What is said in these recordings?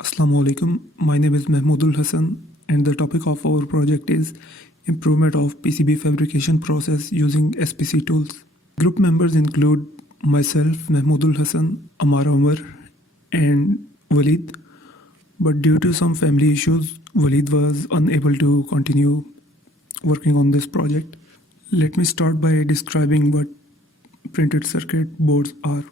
Assalamu alaikum. My name is Mahmoodul Hassan, and the topic of our project is improvement of PCB fabrication process using SPC tools. Group members include myself, Mahmoodul Hassan, Amar Umar, and Walid. But due to some family issues, Walid was unable to continue working on this project. Let me start by describing what printed circuit boards are.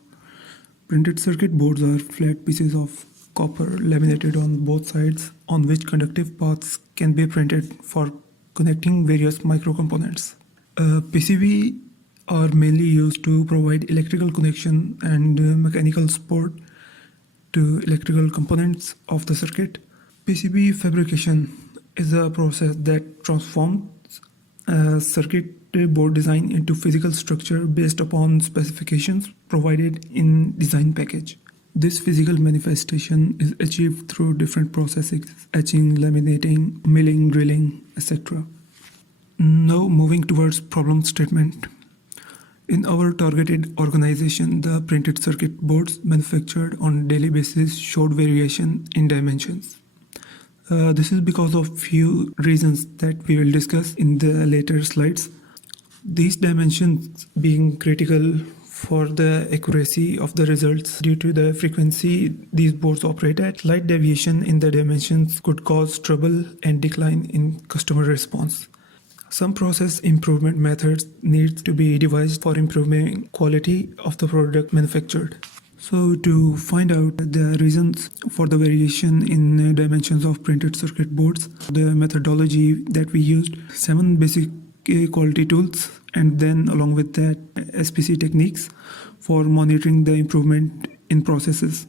Printed circuit boards are flat pieces of copper laminated on both sides on which conductive paths can be printed for connecting various microcomponents. PCB are mainly used to provide electrical connection and mechanical support to electrical components of the circuit. PCB fabrication is a process that transforms a circuit board design into physical structure based upon specifications provided in design package. This physical manifestation is achieved through different processes: etching, laminating, milling, drilling, etc. Now moving towards problem statement. In our targeted organization, the printed circuit boards manufactured on daily basis showed variation in dimensions. This is because of few reasons that we will discuss in the later slides. These dimensions being critical for the accuracy of the results due to the frequency these boards operate at. Slight deviation in the dimensions could cause trouble and decline in customer response. Some process improvement methods need to be devised for improving quality of the product manufactured. So to find out the reasons for the variation in dimensions of printed circuit boards, the methodology that we used, 7 basic quality tools, and then along with that SPC techniques for monitoring the improvement in processes.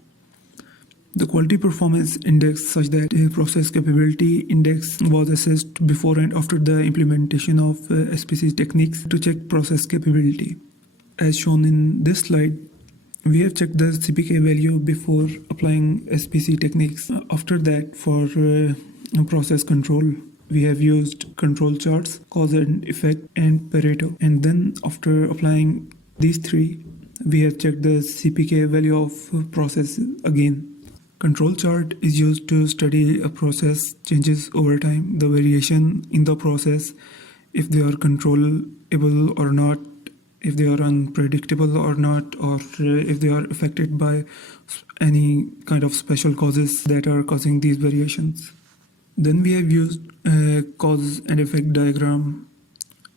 The quality performance index, such that a process capability index, was assessed before and after the implementation of SPC techniques to check process capability. As shown in this slide, we have checked the CPK value before applying SPC techniques. After that, for process control, we have used control charts, cause and effect, and Pareto. And then after applying these three, we have checked the CPK value of process again. Control chart is used to study a process changes over time, the variation in the process, if they are controllable or not, if they are unpredictable or not, or if they are affected by any kind of special causes that are causing these variations. Then we have used a cause and effect diagram,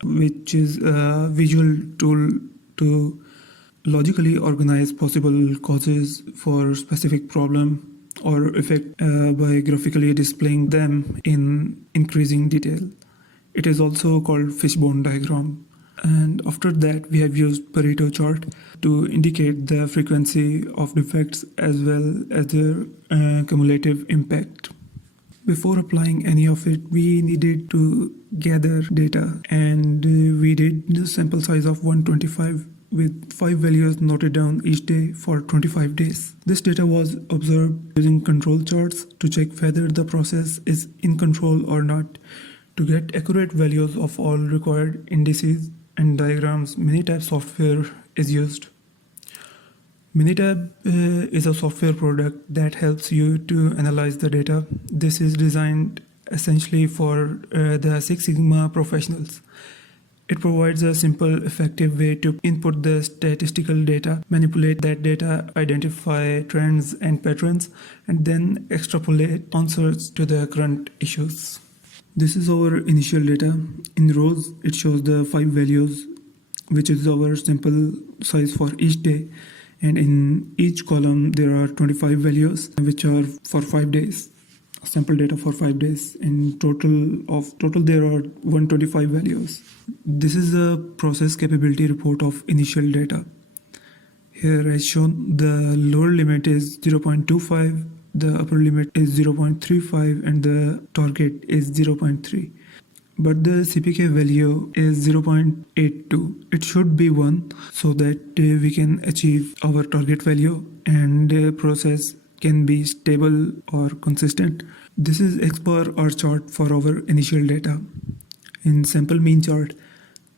which is a visual tool to logically organize possible causes for specific problem or effect by graphically displaying them in increasing detail. It is also called fishbone diagram. And after that, we have used Pareto chart to indicate the frequency of defects as well as their cumulative impact. Before applying any of it, we needed to gather data, and we did the sample size of 125 with 5 values noted down each day for 25 days. This data was observed using control charts to check whether the process is in control or not. To get accurate values of all required indices and diagrams, Minitab software is used. Minitab is a software product that helps you to analyze the data. This is designed essentially for the Six Sigma professionals. It provides a simple, effective way to input the statistical data, manipulate that data, identify trends and patterns, and then extrapolate answers to the current issues. This is our initial data. In rows, it shows the 5 values, which is our sample size for each day. And in each column, there are 25 values, which are for 5 days, sample data for 5 days. In total, there are 125 values. This is a process capability report of initial data. Here as shown, the lower limit is 0.25, the upper limit is 0.35, and the target is 0.3. But the CPK value is 0.82. It should be 1 so that we can achieve our target value and the process can be stable or consistent. This is X bar R chart for our initial data. In sample mean chart,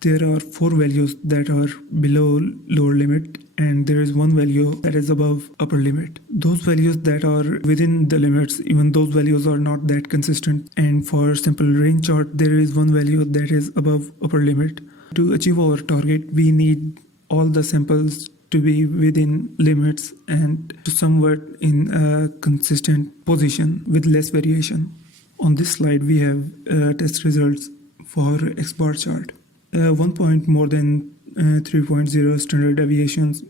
there are 4 values that are below lower limit and there is one value that is above upper limit. Those values that are within the limits, even those values are not that consistent. And for simple range chart, there is one value that is above upper limit. To achieve our target, we need all the samples to be within limits and to somewhat in a consistent position with less variation. On this slide, we have test results for X bar chart. 1 point more than 3.0 standard deviations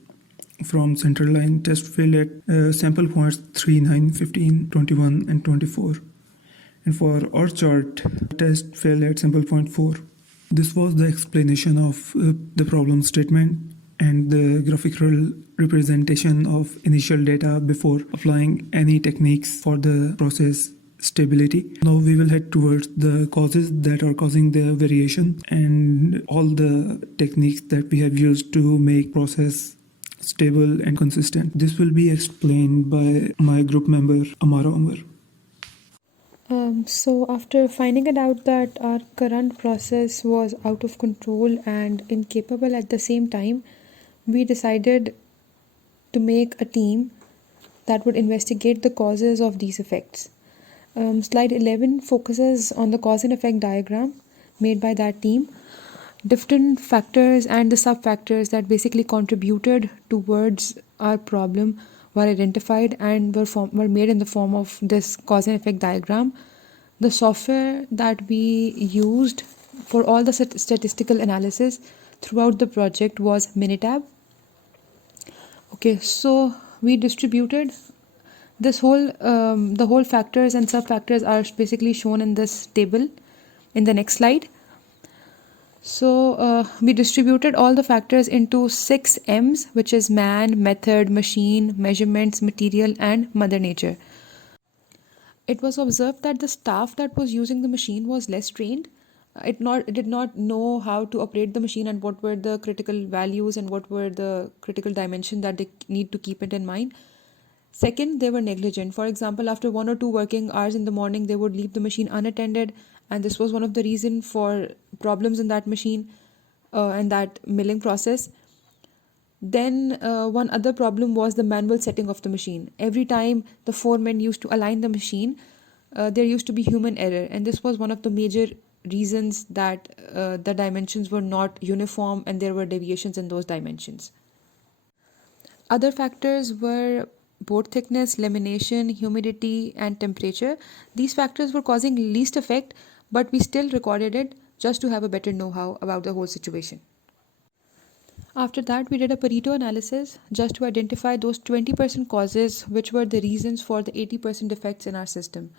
from center line. Test failed at sample points 3, 9, 15, 21 and 24. And for our chart, test failed at sample point 4. This was the explanation of the problem statement and the graphical representation of initial data before applying any techniques for the process stability. Now we will head towards the causes that are causing the variation and all the techniques that we have used to make process stable and consistent. This will be explained by my group member Amara Umar. So after finding it out that our current process was out of control and incapable at the same time, we decided to make a team that would investigate the causes of these effects. Slide 11 focuses on the cause and effect diagram made by that team. Different factors and the sub-factors that basically contributed towards our problem were identified and were made in the form of this cause and effect diagram. The software that we used for all the statistical analysis throughout the project was Minitab. Okay, so we distributed this whole the whole factors and sub-factors are basically shown in this table in the next slide. So we distributed all the factors into 6 M's, which is man, method, machine, measurements, material and mother nature. It was observed that the staff that was using the machine was less trained. It did not know how to operate the machine and what were the critical values and what were the critical dimensions that they need to keep it in mind. Second, they were negligent. For example, after 1 or 2 working hours in the morning, they would leave the machine unattended, and this was one of the reasons for problems in that machine and that milling process. Then one other problem was the manual setting of the machine. Every time the foreman used to align the machine, there used to be human error, and this was one of the major reasons that the dimensions were not uniform and there were deviations in those dimensions. Other factors were board thickness, lamination, humidity and temperature. These factors were causing least effect, but we still recorded it just to have a better know-how about the whole situation. After that, we did a Pareto analysis just to identify those 20% causes which were the reasons for the 80% defects in our system,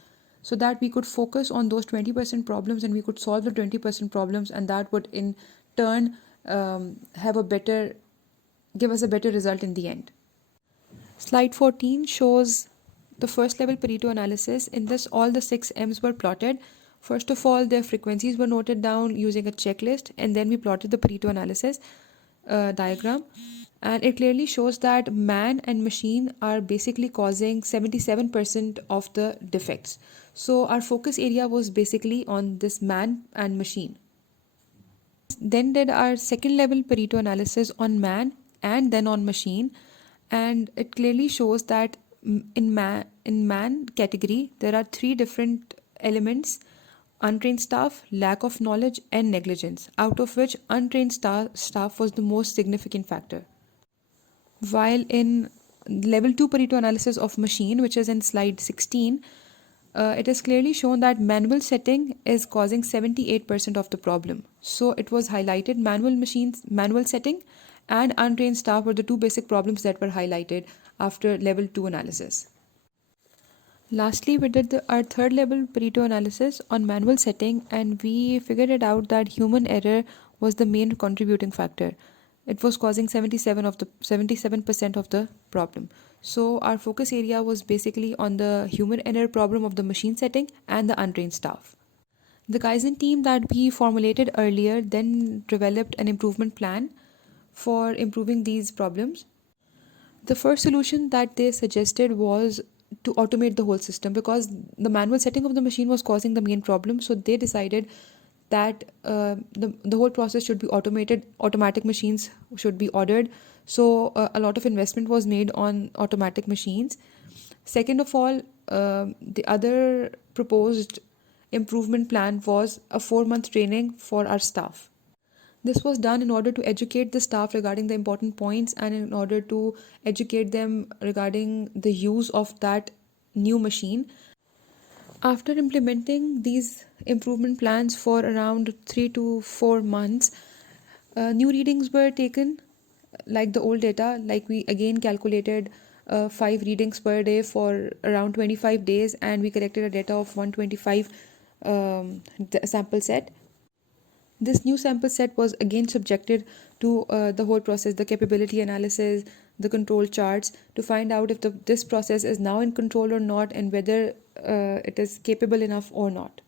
so that we could focus on those 20% problems and we could solve the 20% problems, and that would in turn give us a better result in the end. Slide 14 shows the first level Pareto analysis. In this, all the 6 M's were plotted. First of all, their frequencies were noted down using a checklist, and then we plotted the Pareto analysis diagram, and it clearly shows that man and machine are basically causing 77% of the defects. So our focus area was basically on this man and machine. Then did our second level Pareto analysis on man and then on machine, and it clearly shows that in man category there are 3 different elements: untrained staff, lack of knowledge and negligence, out of which untrained staff was the most significant factor. While in level 2 Pareto analysis of machine, which is in slide 16, it is clearly shown that manual setting is causing 78% of the problem. So it was highlighted manual setting and untrained staff were the 2 basic problems that were highlighted after level 2 analysis. Lastly, we did our third level Pareto analysis on manual setting, and we figured it out that human error was the main contributing factor. It was causing 77% of the problem. So our focus area was basically on the human error problem of the machine setting and the untrained staff. The Kaizen team that we formulated earlier then developed an improvement plan for improving these problems. The first solution that they suggested was to automate the whole system, because the manual setting of the machine was causing the main problem. So they decided that the whole process should be automated. Automatic machines should be ordered So a lot of investment was made on automatic machines. Second of all, the other proposed improvement plan was a 4-month training for our staff. This was done in order to educate the staff regarding the important points and in order to educate them regarding the use of that new machine. After implementing these improvement plans for around 3 to 4 months, new readings were taken like the old data. Like we again calculated 5 readings per day for around 25 days, and we collected a data of 125 sample set. This new sample set was again subjected to the whole process, the capability analysis, the control charts, to find out if this process is now in control or not, and whether it is capable enough or not.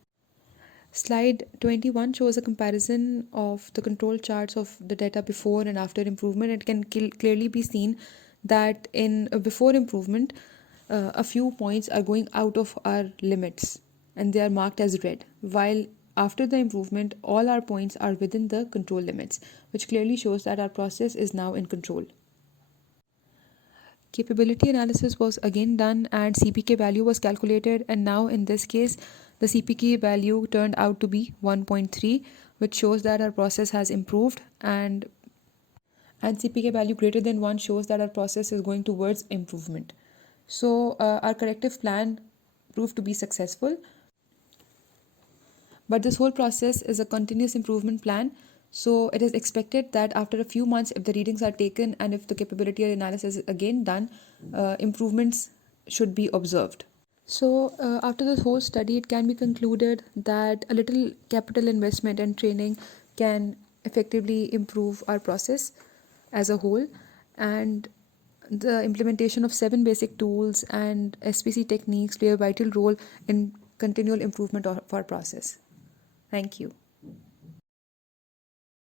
Slide 21 shows a comparison of the control charts of the data before and after improvement. It can clearly be seen that in before improvement, a few points are going out of our limits and they are marked as red, while after the improvement, all our points are within the control limits, which clearly shows that our process is now in control. Capability analysis was again done and CPK value was calculated, and now in this case the CPK value turned out to be 1.3, which shows that our process has improved, and CPK value greater than 1 shows that our process is going towards improvement. So our corrective plan proved to be successful. But this whole process is a continuous improvement plan. So it is expected that after a few months, if the readings are taken and if the capability analysis is again done, improvements should be observed. So after this whole study, it can be concluded that a little capital investment and training can effectively improve our process as a whole, and the implementation of 7 basic tools and SPC techniques play a vital role in continual improvement of our process. Thank you.